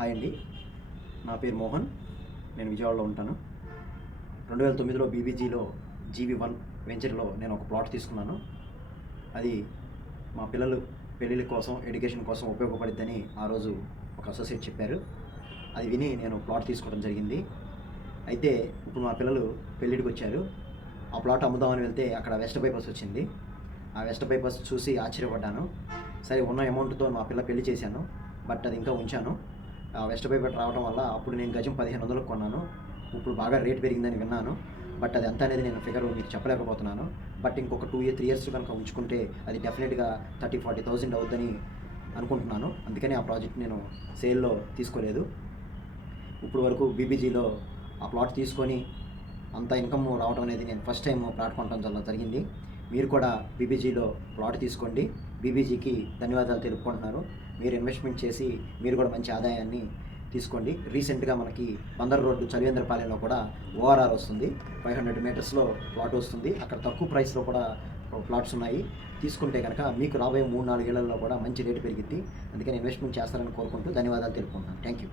Hi అండి, నా పేరు మోహన్. నేను విజయవాడలో ఉంటాను. 2009లో బీబీజీలో జీవి1 వెంచర్లో నేను ఒక ప్లాట్ తీసుకున్నాను. అది మా పిల్లలు పెళ్ళిళ్ళ కోసం, ఎడ్యుకేషన్ కోసం ఉపయోగపడిద్దని ఆ రోజు ఒక అసోసియేట్ చెప్పారు. అది విని నేను ప్లాట్ తీసుకోవడం జరిగింది. అయితే ఇప్పుడు మా పిల్లలు పెళ్ళిడికి వచ్చారు. ఆ ప్లాట్ అమ్ముదామని వెళ్తే అక్కడ వెస్ట్ బైపాస్ వచ్చింది. ఆ వెస్ట్ బైపాస్ చూసి ఆశ్చర్యపడ్డాను. సరే, ఉన్న అమౌంట్తో మా పిల్ల పెళ్లి చేశాను, బట్ అది ఇంకా ఉంచాను. వెస్ట్ బైపాస్ రావడం వల్ల అప్పుడు నేను గజం 1500 కొన్నాను. ఇప్పుడు బాగా రేట్ పెరిగిందని విన్నాను, బట్ అది ఎంత అనేది నేను ఫిగర్ మీకు చెప్పలేకపోతున్నాను. బట్ ఇంకొక 2-3 ఇయర్స్ కనుక ఉంచుకుంటే అది డెఫినెట్గా 30,000-40,000 అవుద్దని అనుకుంటున్నాను. అందుకని ఆ ప్రాజెక్ట్ నేను సేల్లో తీసుకోలేదు. ఇప్పుడు వరకు బీబీజీలో ఆ ప్లాట్ తీసుకొని అంత ఇన్కమ్ రావడం అనేది నేను ఫస్ట్ టైం ప్లాట్ కొనడం జరిగింది. మీరు కూడా బీబీజీలో ప్లాట్ తీసుకోండి. బీబీజీకి ధన్యవాదాలు తెలుపుకుంటున్నారు. మీరు ఇన్వెస్ట్మెంట్ చేసి మీరు కూడా మంచి ఆదాయాన్ని తీసుకోండి. రీసెంట్గా మనకి బందర్ రోడ్డు చలివేంద్రపాలెంలో కూడా ఓఆర్ఆర్ వస్తుంది. 500 మీటర్స్లో ప్లాట్ వస్తుంది. అక్కడ తక్కువ ప్రైస్లో కూడా ప్లాట్స్ ఉన్నాయి. తీసుకుంటే కనుక మీకు రాబోయే 3-4 ఏళ్లలో కూడా మంచి రేటు పెరిగిద్ది. అందుకని ఇన్వెస్ట్మెంట్ చేస్తారని కోరుకుంటూ ధన్యవాదాలు తెలుపుకుంటున్నాను. Thank you.